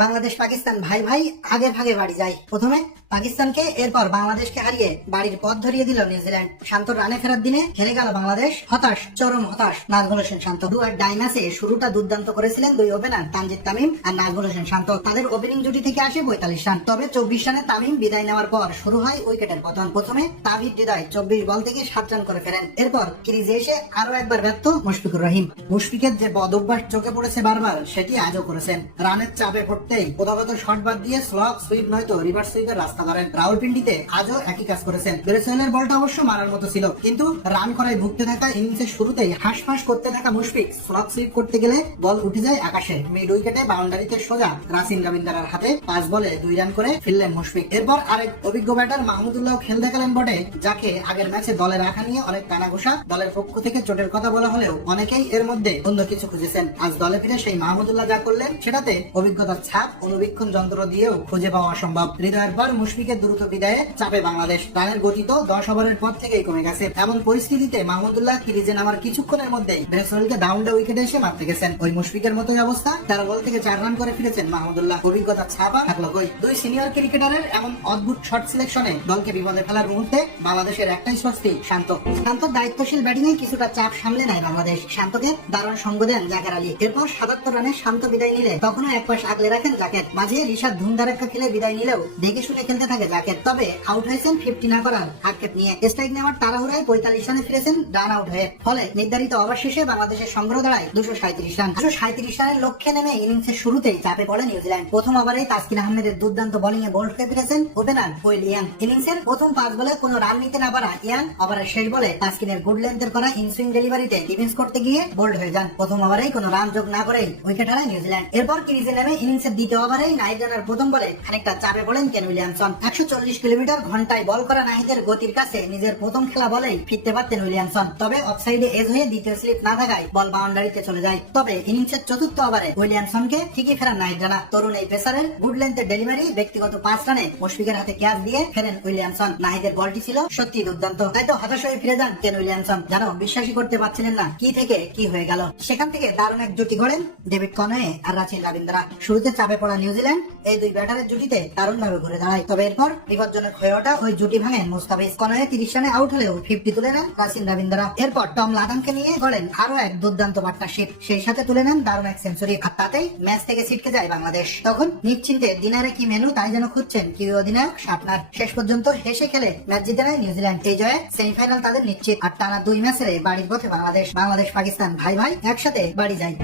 বাংলাদেশ পাকিস্তান ভাই ভাই আগে ভাগে বাড়ি যায়। প্রথমে পাকিস্তানকে, এরপর বাংলাদেশকে হারিয়ে বাড়ির পথ ধরিয়ে দিল নিউজিল্যান্ড। শান্ত রানে ফেরার দিনে হেরে গেল বাংলাদেশ। হতাশ, চরম হতাশ নাজমুল হোসেন শান্ত। ডুয়ার ডাইনাসে শুরুটা দুর্দান্ত করেছিলেন দুই ওপেনার তানজিদ তামিম আর নাজমুল হোসেন শান্ত। তাদের ওপেনিং জুটি থেকে আসে 45 রান। তবে 24 রানে তামিম বিদায় নেওয়ার পর শুরু হয় উইকেটের পতন। প্রথমে তাহিদ হৃদয় 24 বল থেকে 7 রান করে ফেরেন। এরপর ক্রিজে এসে আরো একবার ব্যর্থ মুশফিকুর রহিম। মুশফিকের যে বদ অভ্যাস চোখে পড়েছে বারবার, সেটি আজও করেছেন। রানের চাপে পড়তেই প্রথাগত শট বাদ দিয়ে স্লগ সুইপ নয়তো রিভার্স সুইপের রাস্তা ধরেন। রাউলপিন্ডিতে আজও একই কাজ করেছেন। ব্রেসওয়েলের বলটা অবশ্য মারার মতো ছিল, কিন্তু রান করায় ভুগতে থাকা ইনিংসের শুরুতেই হাঁসফাঁস করতে থাকা মুশফিক স্লগ সুইপ করতে গেলে বল উঠে যায় আকাশে। মিড উইকেটে বাউন্ডারিতে সোজা রাসিন রবীন্দ্রার হাতে 5 বলে 2 রান করে ফিরলেন মুশফিক। এরপর আরেক অভিজ্ঞ ব্যাটার মাহমুদুল্লাহ খেল দেখালেন বটে, যাকে আগের ম্যাচে দলে রাখা নিয়ে অনেক কানাঘুষা। দলের পক্ষ থেকে চোটের কথা বলা হলেও অনেকেই এর মধ্যে অন্য কিছু খুঁজেছেন। আজ দলে ফিরে সেই মাহমুদুল্লাহ যা করলেন, সেটাতে অভিজ্ঞতার ছাপ অনুবীক্ষণ যন্ত্র দিয়েও খুঁজে পাওয়া অসম্ভব। হৃদয়ের পর মুশফিকের দ্রুত বিদায়ে চাপে বাংলাদেশ। রানের গতি তো 10 ওভারের পর থেকেই কমে গেছে। এমন পরিস্থিতিতে মাহমুদুল্লাহ ক্রিজে নামার কিছুক্ষণের মধ্যেই ব্রেসওয়েলকে ডাউন দ্য উইকেটে এসে মারতে গেছেন। ওই মুশফিকের মতোই অবস্থা। 13 বল থেকে 4 রান করে ফিরেছেন মাহমুদুল্লাহ। অভিজ্ঞতার ছাপা থাকলো কই। দুই সিনিয়র ক্রিকেটারের এমন অদ্ভুত শট সিলেকশনে দলকে বিপদে ফেলার মুহূর্তে বাংলাদেশের একটাই স্বস্তি, শান্ত দায়িত্বশীল ব্যাটিংয়ে কিছুটা চাপ সামলে নেয় বাংলাদেশ। শান্তকে দারুণ সঙ্গ দেন জাকের আলী। এরপর 77 রানে শান্ত বিদায় নিলে তখনও এক পাশ আগলে রাখেন জাকের। মাঝে রিশাদ ধুমধারাক্কা খেলে বিদায় নিলেও দেখে শুনে খেলতে থাকে জাকের। তবে আউট হয়েছেন 50 না করার আক্ষেপ নিয়ে। স্ট্রাইক নেওয়ার তাড়াহুড়ায় 45 রানে ফিরেছেন রান আউট হয়ে। ফলে নির্ধারিত ওভার শেষে বাংলাদেশের সংগ্রহ দাঁড়ায় 237 রান। 237 রানের লক্ষ্যে নেমে ইনিংসের শুরুতেই চাপে পড়ে নিউজিল্যান্ড। প্রথম ওভারেই তাসকিন আহমেদের দুর্দান্ত বোলিং এ বোল্ড হয়ে ফিরেছেন ওপেনার ওয়েল ইয়াং। ইনিংসের প্রথম 5 বলে কোনো রান নিতে না পারা ইয়াং ওভারের শেষ বলে তাসকিনের গুড লেন্থের করা ইনসুইং ডেলিভারিতে ডিফেন্স করতে গিয়ে বোল্ড হয়ে যান। প্রথম ওভারেই কোনো রান যোগ না করেই উইকেট হারায় নিউজিল্যান্ড। এরপর ক্রিজে নেমে ইনিংসের দ্বিতীয় ওভারেই নাহিদ রানার প্রথম বলে খানিকটা চাপে পড়েন কেন উইলিয়ামসন। 140 কিলোমিটার ঘন্টায় বল করা নাহিদের গতির কাছে নিজের প্রথম খেলা বলেই ফিরতে পারতেন উইলিয়ামসন। তবে অফসাইডে এজ হয়ে দ্বিতীয় স্লিপ না থাকায় বল বাউন্ডারিতে চলে যায়। তবে ইনিংসের চতুর্থ ওভারে উইলিয়ামসনকে ঠিকই ফেরান নাহিদ রানা। তরুণ এই পেসারের গুড লেন্থের ডেলিভারি ব্যক্তিগত 5 রানে মুশফিকের হাতে ক্যাচ দিয়ে ফেরেন উইলিয়ামসন। নাহিদের বলটি ছিল সত্যি দুর্দান্ত, তাই তো হতাশ হয়ে ফিরে যান কেন উইলিয়ামসন। যেন বিশ্বাসই করতে পারছিলেন না কি থেকে কি হয়ে গেল। সেখান থেকে দারুণ এক জুটি গড়েন ডেভিড কনওয়ে আর রাসিন রবীন্দ্রা। শুরুতে চাপে পড়া নিউজিল্যান্ড এই দুই ব্যাটারের জুটিতে দারুণ ভাবে ঘুরে দাঁড়ায়। তবে এরপর বিপজ্জনক হয়ে ওঠা ওই জুটি ভাঙেন মুস্তাফিজ। কনওয়ে 30 রানে আউট হলেও 50 তুলে নেন রাসিন রবীন্দ্রা। এরপর টম লাদানকে নিয়ে গড়েন আরো এক দুর্দান্ত পার্টনারশিপ। সেই সাথে তুলে নেন দারুণ এক সেঞ্চুরি। আর তাতেই ম্যাচ থেকে ছিটকে যায় বাংলাদেশ। তখন নিশ্চিন্তে ডিনারে কি মেনু তাই যেন খুঁজছেন কি অধিনায়ক শার্টনার। শেষ পর্যন্ত হেসে খেলে ম্যাচ জিতে নেয় নিউজিল্যান্ড। এই জয়ে সেমিফাইনাল তাদের নিশ্চিত। আর টানা 2 ম্যাচে বাড়ির পথে বাংলাদেশ। বাংলাদেশ পাকিস্তান ভাই ভাই একসাথে বাড়ি যায়।